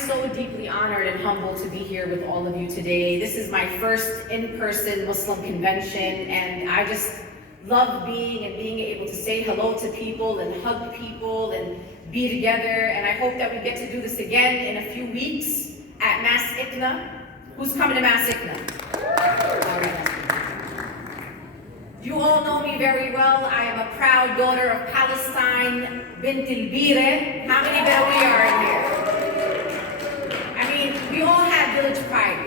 so deeply honored and humbled to be here with all of you today. This is my first in-person Muslim convention, and I just love being able to say hello to people and hug people and be together. And I hope that we get to do this again in a few weeks at Mass Ikna. Who's coming to Mass Ikna? All right. You all know me very well. I am a proud daughter of Palestine, Bint al-Bire. How many Bedawi are in here? I mean, we all have village pride.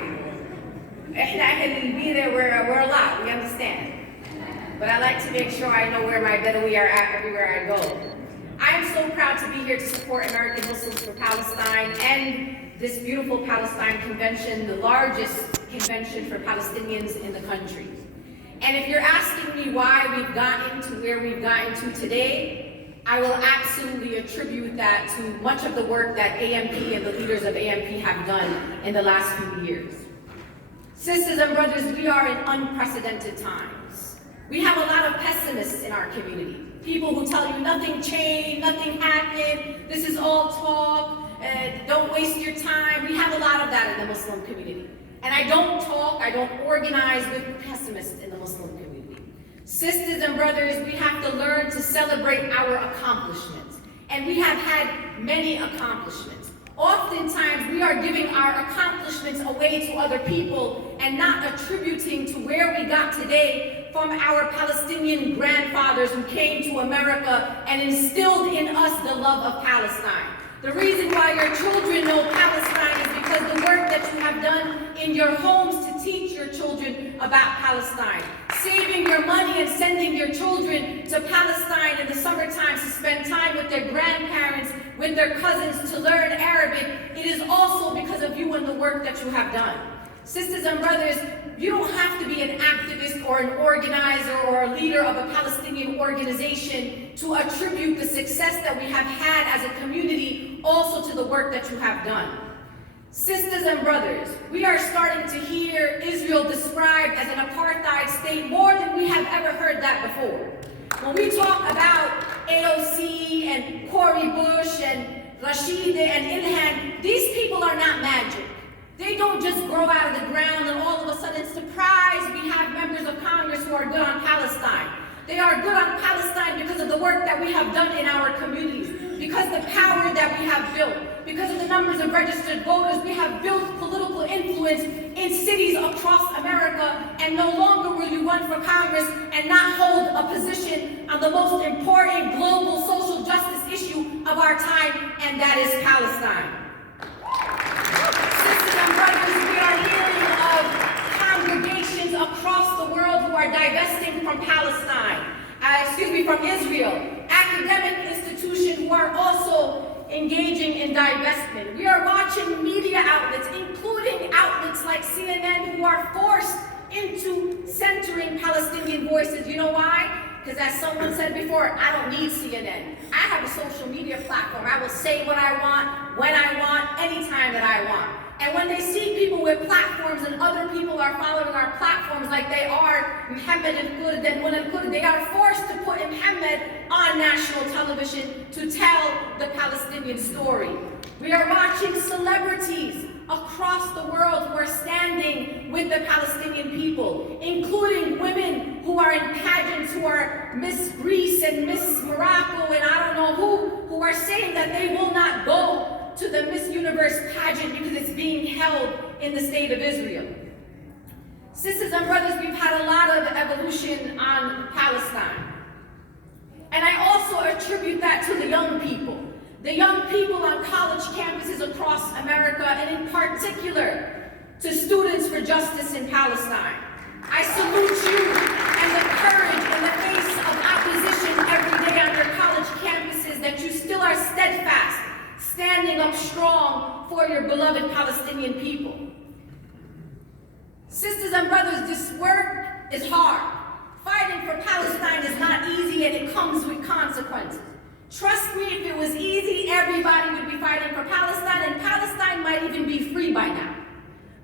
We're a lot, we understand. But I like to make sure I know where my Bedawi are at everywhere I go. I am so proud to be here to support American Muslims for Palestine and this beautiful Palestine Convention, the largest convention for Palestinians in the country. And if you're asking me why we've gotten to where we've gotten to today, I will absolutely attribute that to much of the work that AMP and the leaders of AMP have done in the last few years. Sisters and brothers, we are in unprecedented times. We have a lot of pessimists in our community. People who tell you nothing changed, nothing happened, this is all talk, don't waste your time. We have a lot of that in the Muslim community. And I don't talk, I don't organize with pessimists in the Muslim community. Sisters and brothers, we have to learn to celebrate our accomplishments. And we have had many accomplishments. Oftentimes, we are giving our accomplishments away to other people and not attributing to where we got today from our Palestinian grandfathers who came to America and instilled in us the love of Palestine. The reason why your children know Palestine is because the work that you have done in your homes to teach your children about Palestine. Saving your money and sending your children to Palestine in the summertime to spend time with their grandparents, with their cousins, to learn Arabic. It is also because of you and the work that you have done. Sisters and brothers, you don't have to be an activist or an organizer or a leader of a Palestinian organization to attribute the success that we have had as a community also to the work that you have done. Sisters and brothers, we are starting to hear Israel described as an apartheid state more than we have ever heard that before. When we talk about AOC and Cori Bush and Rashida and Ilhan, these people are not magic. They don't just grow out of the ground and all of a sudden, surprise, we have members of Congress who are good on Palestine. They are good on Palestine because of the work that we have done in our communities, because of the power that we have built, because of the numbers of registered voters. We have built political influence in cities across America, and no longer will you run for Congress and not hold a position on the most important global social justice issue of our time, and that is Palestine. Sisters and brothers, we are hearing of congregations across the world who are divesting from from Israel. Academic institutions who are also engaging in divestment. We are watching media outlets, including outlets like CNN, who are forced into centering Palestinian voices. You know why? Because as someone said before, I don't need CNN. I have a social media platform. I will say what I want, when I want, anytime that I want. And when they see people with platforms and other people are following our platforms like they are Muhammad al-Qurd and Mun al-Qurd, they are forced to put Muhammad on national television to tell the Palestinian story. We are watching celebrities across the world who are standing with the Palestinian people, including women who are in pageants, who are Miss Greece and Miss Morocco and I don't know who are saying that they will not go to the Miss Universe pageant because it's being held in the state of Israel. Sisters and brothers, we've had a lot of evolution on Palestine. And I also attribute that to the young people. The young people on college campuses across America, and in particular to Students for Justice in Palestine. I salute you and the courage in the face of opposition every day on your college campuses, that you still are steadfast, standing up strong for your beloved Palestinian people. Sisters and brothers, this work is hard. Fighting for Palestine is not easy, and it comes with consequences. Trust me, if it was easy, everybody would be fighting for Palestine, and Palestine might even be free by now.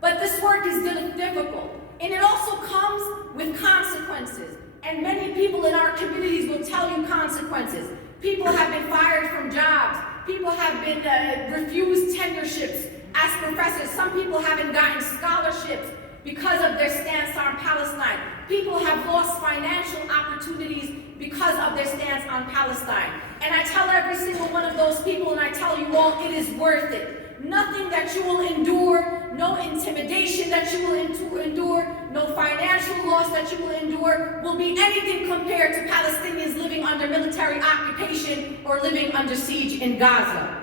But this work is difficult, and it also comes with consequences. And many people in our communities will tell you consequences. People have been fired from jobs. People have been refused tenureships. as professors. Some people haven't gotten scholarships because of their stance on Palestine. People have lost financial opportunities because of their stance on Palestine. And I tell every single one of those people, and I tell you all, it is worth it. Nothing that you will endure, no intimidation that you will endure, no financial loss that you will endure, will be anything compared to Palestinians living under military occupation or living under siege in Gaza.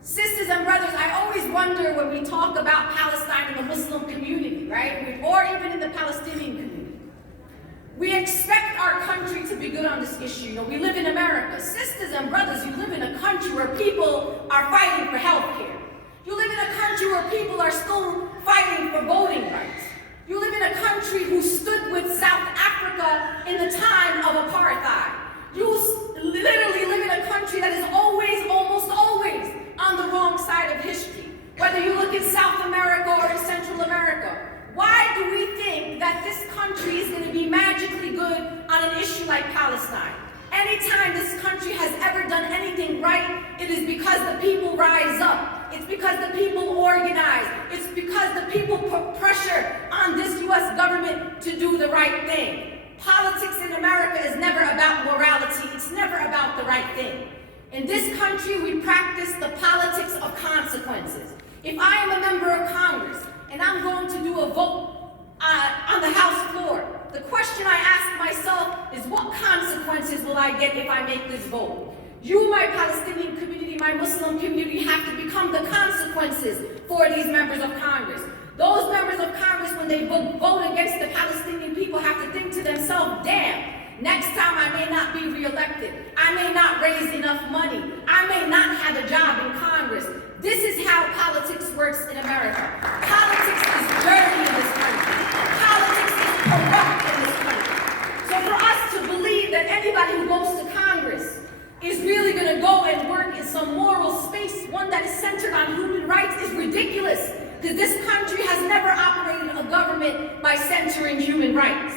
Sisters and brothers, I always wonder when we talk about Palestine in the Muslim community, right? Or even in the Palestinian community. We expect our country to be good on this issue. You know, we live in America. Sisters and brothers, you live in a country where people are fighting for health care. You live in a country where people are still fighting for voting rights. You live in a country who stood with South Africa in the time of apartheid. You literally live in a country that is always, almost always, on the wrong side of history, whether you look in South America or in Central America. Why do we think that this country is going to be magically good on an issue like Palestine? Anytime this country has ever done anything right, it is because the people rise up. It's because the people organize. It's because the people put pressure on this U.S. government to do the right thing. Politics in America is never about morality. It's never about the right thing. In this country, we practice the politics of consequences. If I am a member of Congress and I'm going to do a vote on the House floor, the question I ask myself is, what consequences will I get if I make this vote? You, my Palestinian community, my Muslim community, have to become the consequences for these members of Congress. Those members of Congress, when they vote against the Palestinian people, have to think to themselves, damn, next time I may not be reelected. I may not raise enough money. I may not have a job in Congress. This is how politics works in America. Politics is dirty in this country. Politics is corrupt in this country. So for us to believe that anybody who goes to Congress is really going to go and work in some moral space, one that is centered on human rights, is ridiculous. Because this country has never operated a government by centering human rights.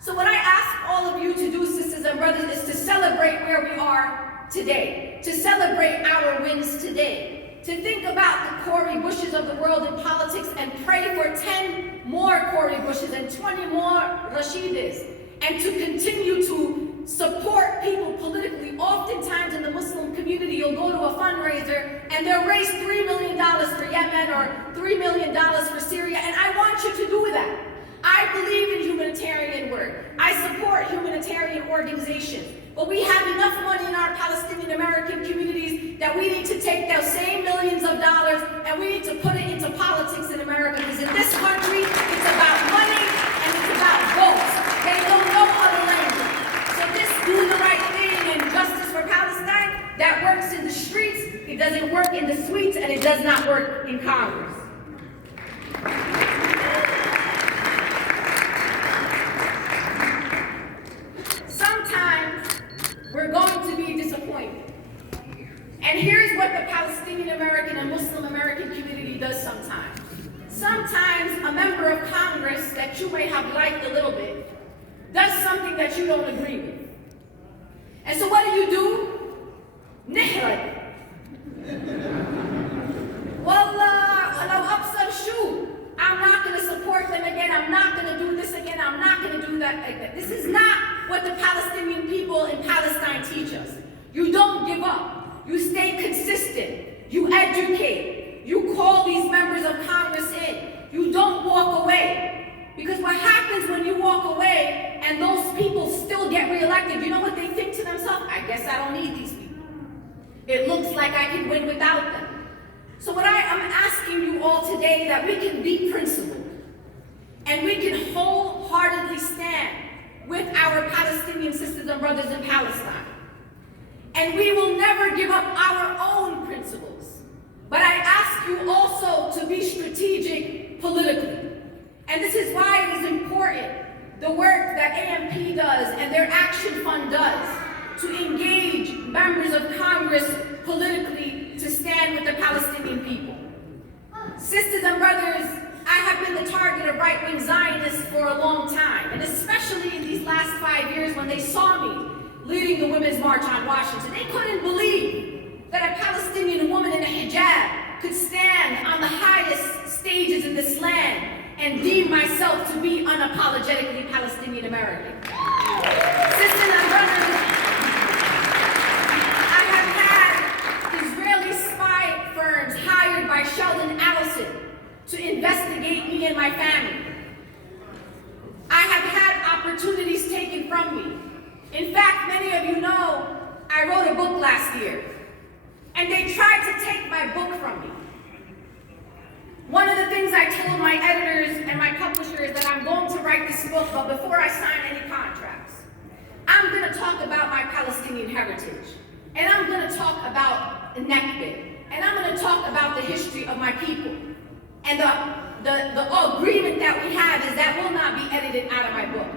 So what I ask all of you to do, sisters and brothers, is to celebrate where we are today, to celebrate our wins today, to think about the Cori Bushes of the world in politics and pray for 10 more Cori Bushes and 20 more Rashidas, and to continue to support people politically. Oftentimes in the Muslim community, you'll go to a fundraiser and they'll raise $3 million for Yemen or $3 million for Syria, and I want you to do that. I believe in humanitarian work. I support humanitarian organizations. But we have enough money in our Palestinian American communities that we need to take those same millions of dollars and we need to put it into politics in America. Because in this country, it's about money and it's about votes. They don't know other language. So this do the right thing and justice for Palestine, that works in the streets, it doesn't work in the suites, and it does not work in Congress. We're going to be disappointed. And here's what the Palestinian American and Muslim American community does sometimes. Sometimes a member of Congress that you may have liked a little bit does something that you don't agree with. And so what do? Nihrad. Wallah, alaw absar shu. I'm not going to support them again. I'm not going to do this again. I'm not going to do that again. This is not what the Palestinian people in Palestine teach us. You don't give up. You stay consistent. You educate. You call these members of Congress in. You don't walk away. Because what happens when you walk away and those people still get reelected, you know what they think to themselves? I guess I don't need these people. It looks like I can win without them. So what I'm asking you all today, that we can be principled and we can wholeheartedly stand with our Palestinian sisters and brothers in Palestine. And we will never give up our own principles. But I ask you also to be strategic politically. And this is why it is important, the work that AMP does and their Action Fund does, to engage members of Congress politically to stand with the Palestinian people. Sisters and brothers, I have been the target of right-wing Zionists for a long time, and especially in these last 5 years when they saw me leading the Women's March on Washington. They couldn't believe that a Palestinian woman in a hijab myself to be unapologetically Palestinian American. Sisters and brothers, I have had Israeli spy firms hired by Sheldon Adelson to investigate me and my family. I have had opportunities taken from me. In fact, many of you know I wrote a book last year, and they tried to take my book from me. One of the things I told my editors and my publishers that I'm going to write this book, but before I sign any contracts, I'm going to talk about my Palestinian heritage, and I'm going to talk about the Nakba, and I'm going to talk about the history of my people. And the agreement that we have is that will not be edited out of my book.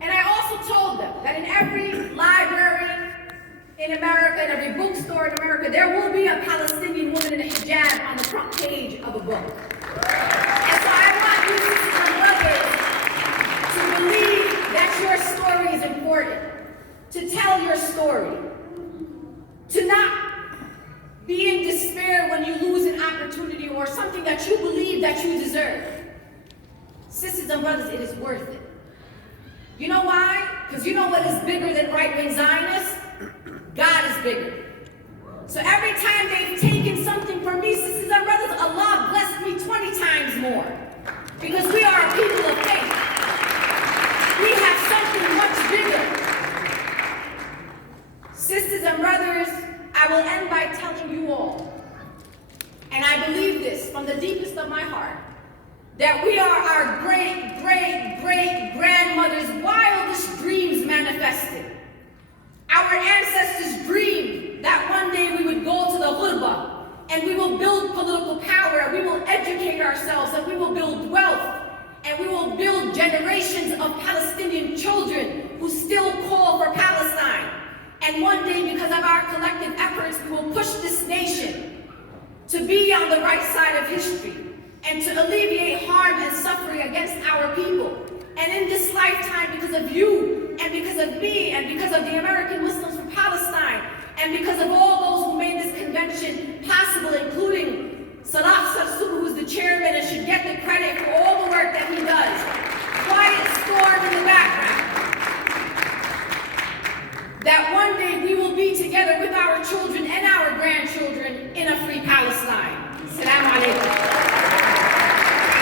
And I also told them that in every library in America, in every bookstore in America, there will be a Palestinian woman in a hijab on the front page of a book. And so I want you, sisters and brothers, to believe that your story is important, to tell your story, to not be in despair when you lose an opportunity or something that you believe that you deserve. Sisters and brothers, it is worth it. You know why? Because you know what is bigger than right-wing Zionists? God is bigger. So every time they've taken something from me, sisters and brothers, Allah blessed me 20 times more. Because we are a people of faith. We have something much bigger. Sisters and brothers, I will end by telling you all, and I believe this from the deepest of my heart, that we are our great, great, great grandmother's wildest dreams manifested. Our ancestors dreamed that one day we would go to the ghurba and we will build political power and we will educate ourselves and we will build wealth and we will build generations of Palestinian children who still call for Palestine. And one day, because of our collective efforts, we will push this nation to be on the right side of history and to alleviate harm and suffering against our people. And in this lifetime, because of you,